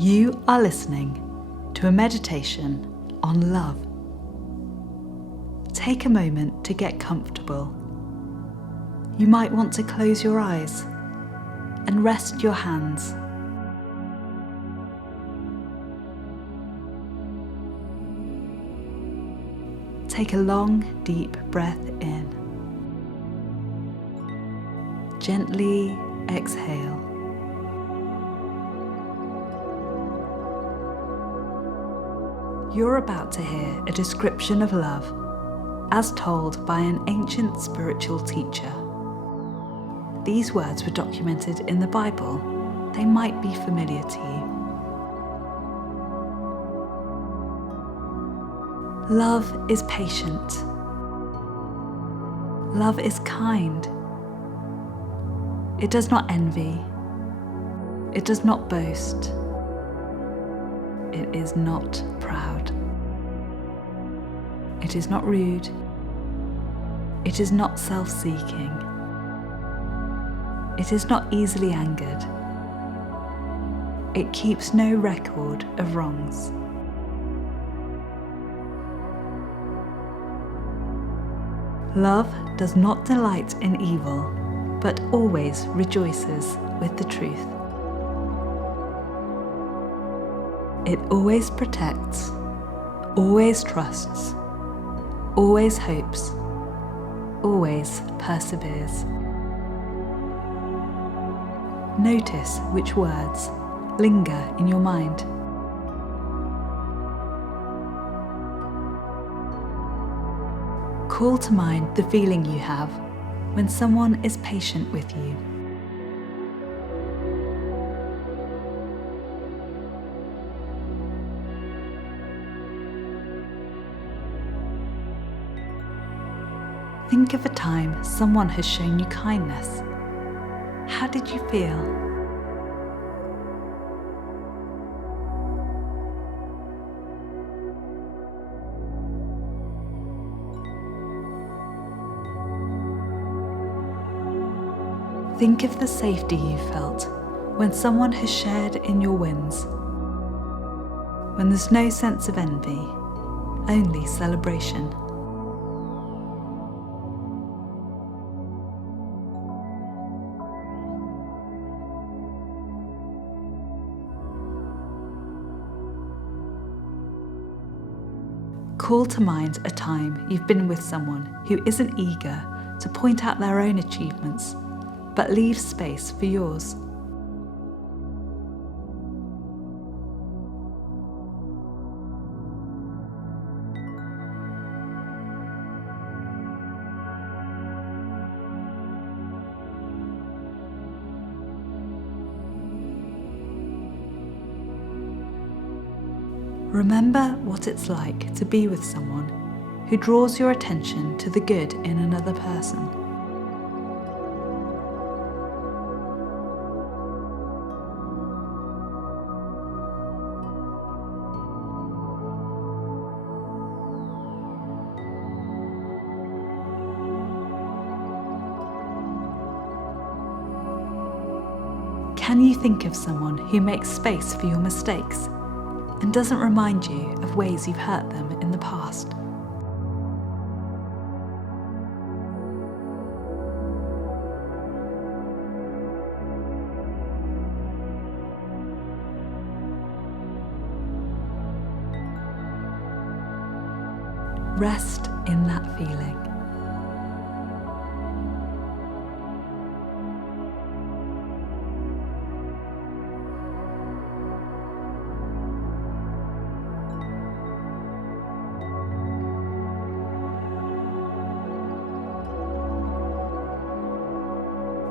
You are listening to a meditation on love. Take a moment to get comfortable. You might want to close your eyes and rest your hands. Take a long, deep breath in. Gently exhale. You're about to hear a description of love as told by an ancient spiritual teacher. These words were documented in the Bible. They might be familiar to you. Love is patient. Love is kind. It does not envy. It does not boast. It is not proud. It is not rude. It is not self-seeking. It is not easily angered. It keeps no record of wrongs. Love does not delight in evil, but always rejoices with the truth. It always protects, always trusts, always hopes, always perseveres. Notice which words linger in your mind. Call to mind the feeling you have when someone is patient with you. Think of a time someone has shown you kindness. How did you feel? Think of the safety you felt when someone has shared in your wins. When there's no sense of envy, only celebration. Call to mind a time you've been with someone who isn't eager to point out their own achievements, but leaves space for yours. Remember what it's like to be with someone who draws your attention to the good in another person. Can you think of someone who makes space for your mistakes and doesn't remind you of ways you've hurt them in the past? Rest in that feeling.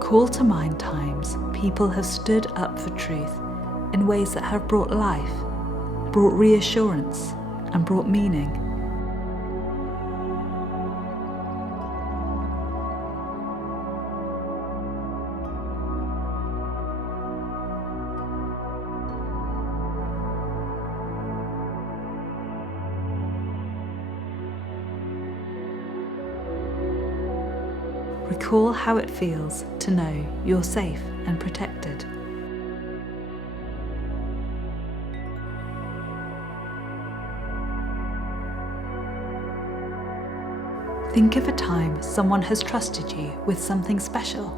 Call to mind times people have stood up for truth in ways that have brought life, brought reassurance, and brought meaning. Recall how it feels to know you're safe and protected. Think of a time someone has trusted you with something special.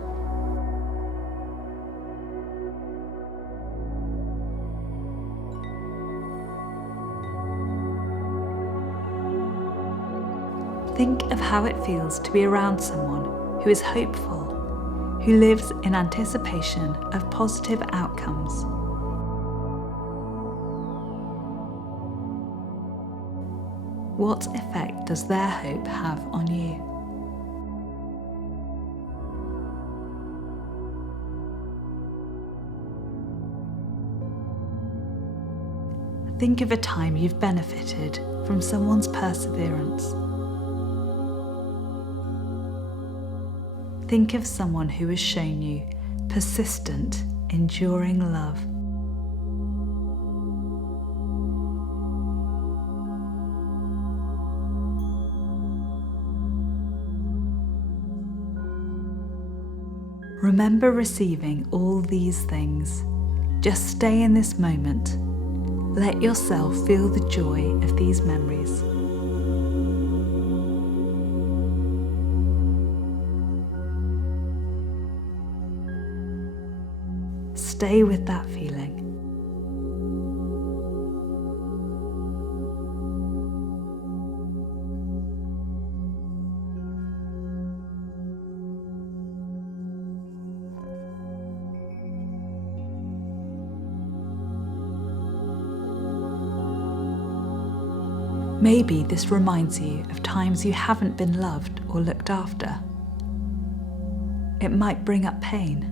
Think of how it feels to be around someone who is hopeful, who lives in anticipation of positive outcomes. What effect does their hope have on you? Think of a time you've benefited from someone's perseverance. Think of someone who has shown you persistent, enduring love. Remember receiving all these things. Just stay in this moment. Let yourself feel the joy of these memories. Stay with that feeling. Maybe this reminds you of times you haven't been loved or looked after. It might bring up pain.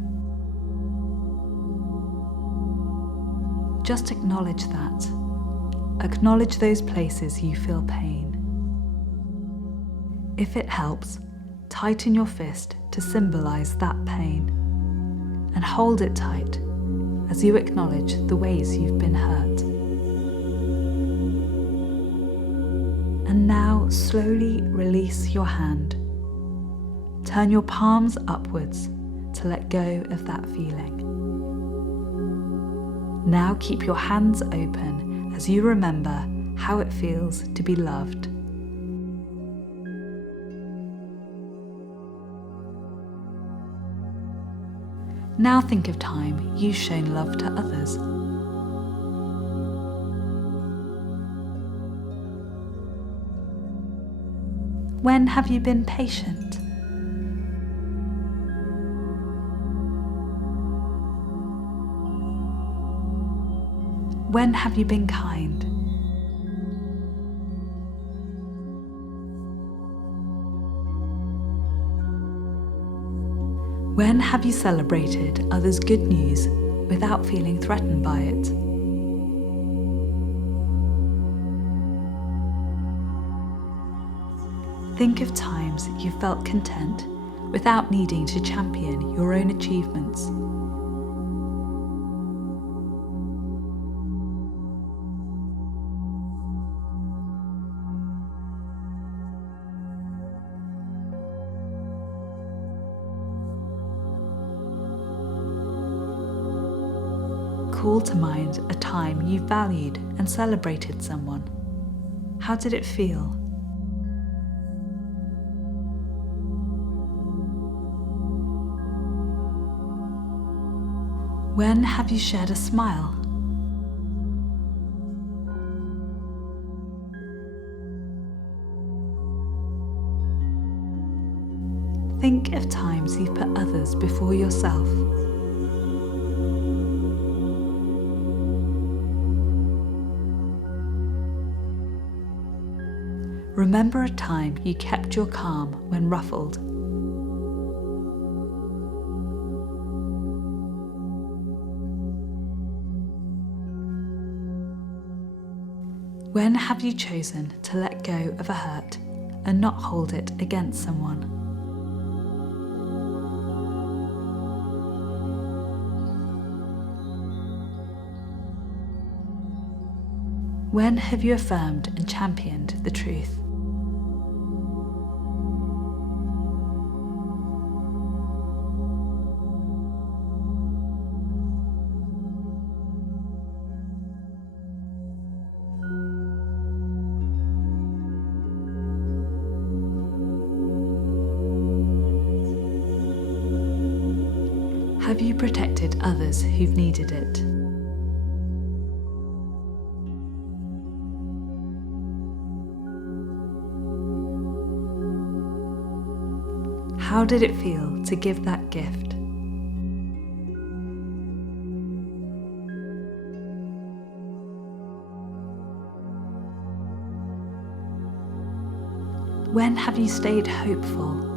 Just acknowledge that. Acknowledge those places you feel pain. If it helps, tighten your fist to symbolize that pain and hold it tight as you acknowledge the ways you've been hurt. And now slowly release your hand. Turn your palms upwards to let go of that feeling. Now keep your hands open as you remember how it feels to be loved. Now think of time you've shown love to others. When have you been patient? When have you been kind? When have you celebrated others' good news without feeling threatened by it? Think of times you felt content without needing to champion your own achievements. Call to mind a time you valued and celebrated someone. How did it feel? When have you shared a smile? Think of times you've put others before yourself. Remember a time you kept your calm when ruffled. When have you chosen to let go of a hurt and not hold it against someone? When have you affirmed and championed the truth? have you protected others who've needed it? How did it feel to give that gift? When have you stayed hopeful?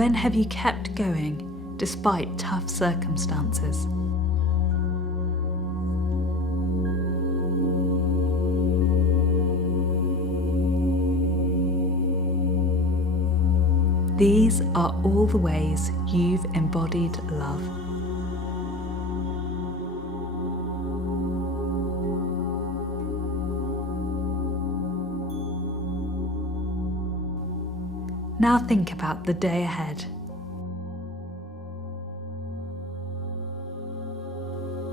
When have you kept going despite tough circumstances? These are all the ways you've embodied love. Now think about the day ahead.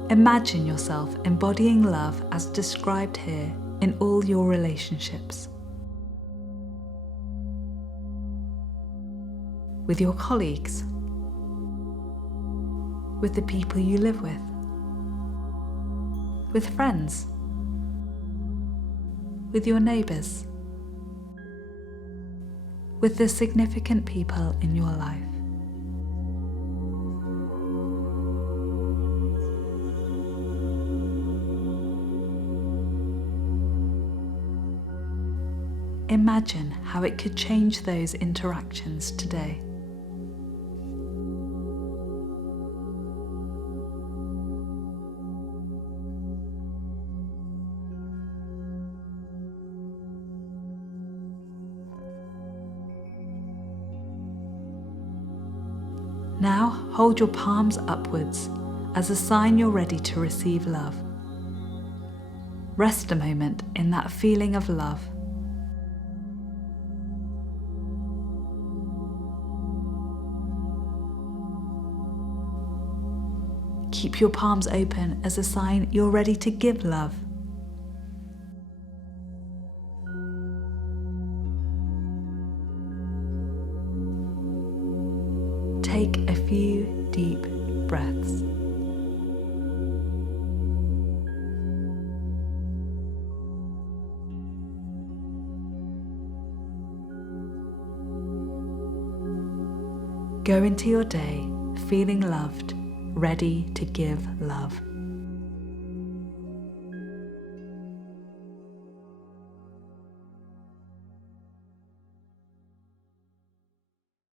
Imagine yourself embodying love as described here in all your relationships. With your colleagues, with the people you live with friends, with your neighbours, with the significant people in your life. Imagine how it could change those interactions today. Now hold your palms upwards as a sign you're ready to receive love. Rest a moment in that feeling of love. Keep your palms open as a sign you're ready to give love. Take a few deep breaths. Go into your day feeling loved, ready to give love.